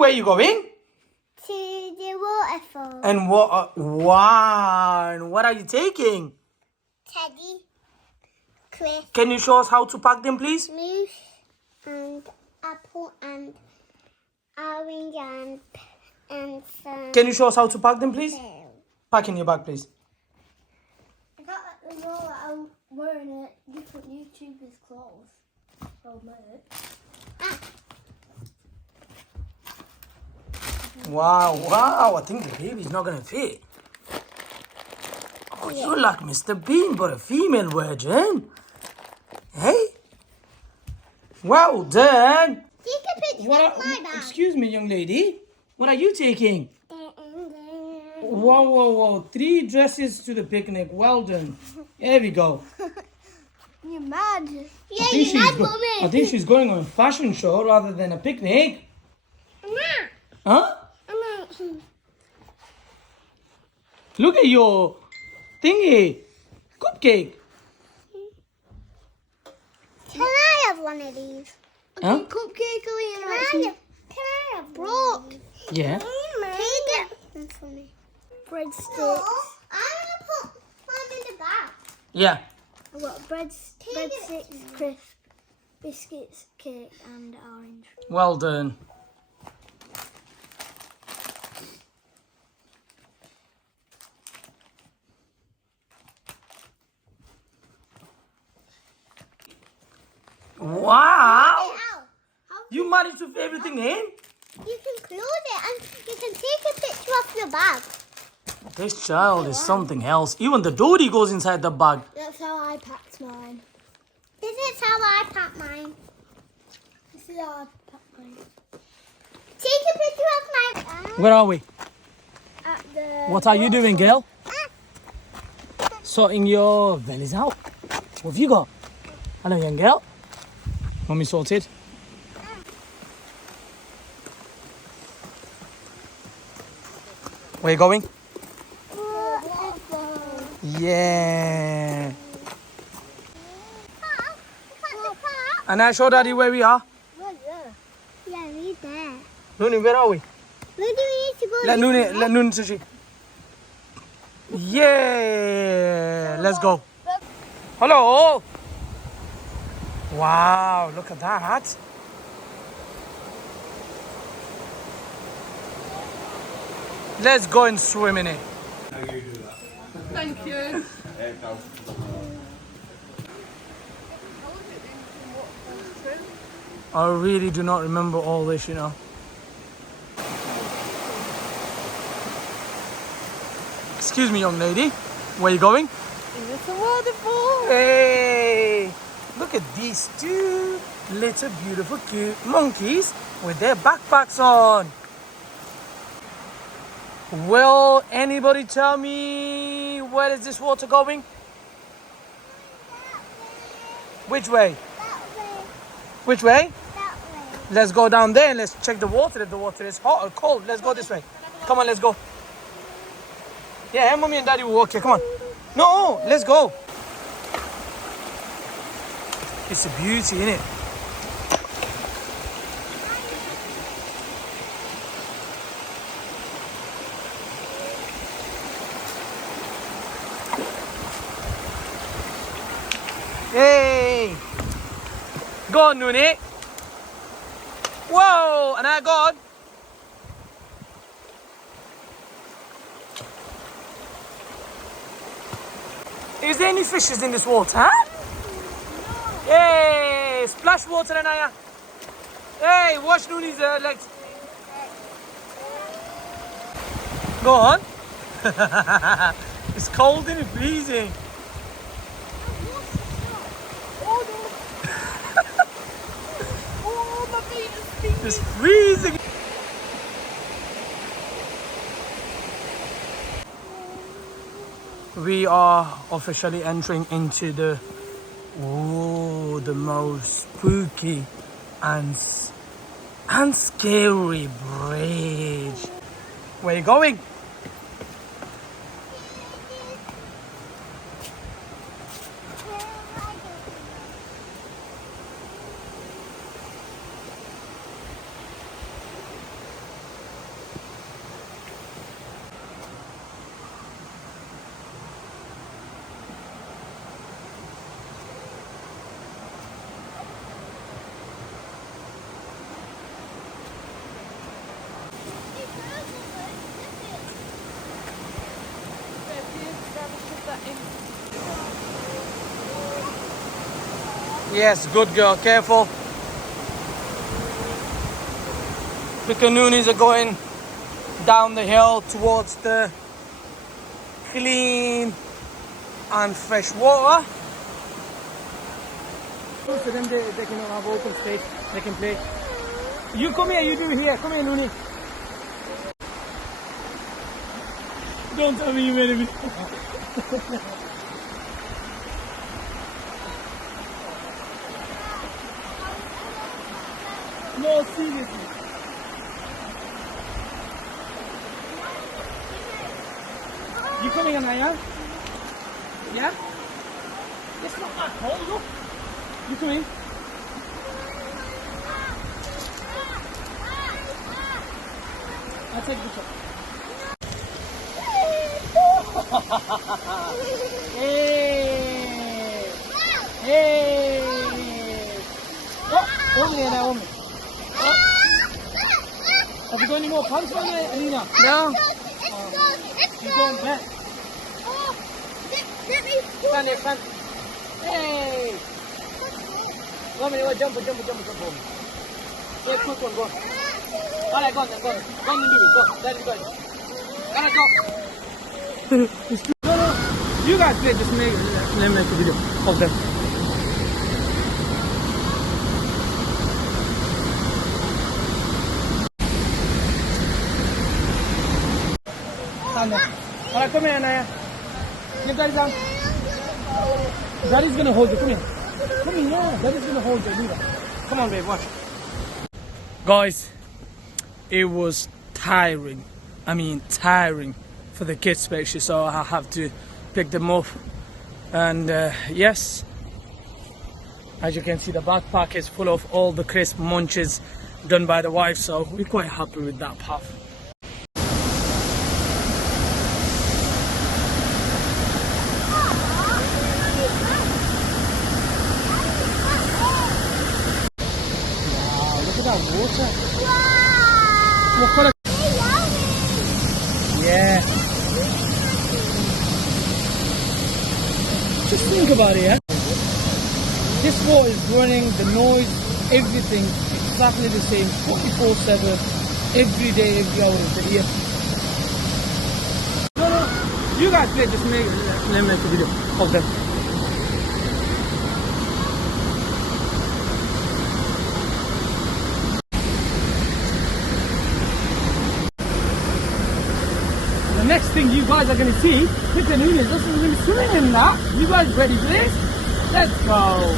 Where are you going? To the waterfall. And what? Wow! And what are you taking? Teddy, Chris, Can you show us how to pack them, please? moose, and apple, and orange, and some. Can you show us how to pack them, please? Pack in your bag, please. I got the roll that I'm wearing different YouTubers' clothes. Oh, mate. Wow. I think the baby's not going to fit. Oh, you're like Mr. Bean, but a female virgin. Hey? Well done. Take a picture of my bag. Excuse me, young lady. What are you taking? Whoa. 3 dresses to the picnic. Well done. There we go. You're mad. Yeah, you're mad, Mommy. I think she's going on a fashion show rather than a picnic. Huh? Look at your thingy. Cupcake. Can I have one of these? Huh? Cupcake, Can I have Brooke? Yeah. Can you get one for me? Breadsticks. I'm going to put one in the bag. Yeah. I've got breadsticks, crisp, biscuits, cake, and orange. Well done. Wow! You managed to fit everything in? You can close it and you can take a picture of your bag. This child is something else. Even the Dodie goes inside the bag. That's how I packed mine. This is how I packed mine. This is how I packed mine. Take a picture of my bag. Where are we? At the What are you doing, girl? Sorting your bellies out. What have you got? Hello, young girl. Mummy sorted. Where you going? Yeah. And I show Daddy where we are. Yeah, right there. Nooni, where are we? Where do we need to go? Let Nooni see. Yeah. Let's go. Hello. Wow, look at that. Let's go and swim in it. Thank you. I really do not remember all this, you know. Excuse me, young lady. Where are you going? It's a waterfall. Hey! Look at these 2 little beautiful cute monkeys with their backpacks on. Will anybody tell me where is this water going? Which way? That way. Which way? That way. Let's go down there and let's check the water. If the water is hot or cold, let's go this way. Come on, let's go. Yeah, Mommy and Daddy will walk here. Come on. No, let's go. It's a beauty, isn't it? Hey! Go on, Nooni. Whoa! And I go on. Is there any fishes in this water? Huh? Hey! Splash water, Anaya. Hey, wash Nooni's legs. Go on. It's cold and it's freezing. Oh, my feet are stinking. It's freezing. We are officially entering into the most spooky and scary bridge. Where you going? Yes, good girl. Careful. Piccanoonies are going down the hill towards the clean and fresh water. So then they can have open space. They can play. You come here. You do here. Come here, Noonie. Don't tell me you made a video. No, seriously. You coming, Anaya? Yeah? It's not that cold, look. You coming? I'll take the picture. Hey! Hey! Oh, over there now, woman. Oh. Have you got any more pants on there, Alina? No. You're going back. Stand there, stand. Hey! Go on, jump. Yeah, quick one, go on. Alright, go on then, go on. Go on, go. Let it go. Alright, go. No. You guys play, just make a video of them. Stand there. Alright, come here, Anaya. Give Daddy down. Daddy's gonna hold you, come here. Come here, Daddy's gonna hold you, do that. Come on, babe, watch. Guys, it was tiring. I mean, tiring for the kids especially, so I have to pick them up. And yes, as you can see, the backpack is full of all the crisp munches done by the wife, so we're quite happy with that path. Look at that water. Wow! What color? Hey, Yeah. Just think about it, yeah? This water is running, the noise, everything exactly the same, 24/7, every day, every hour of the year. No. You guys play, just make a video of them. The next thing you guys are going to see, Piccanooni doesn't even swimming in that. You guys ready for this? Let's go.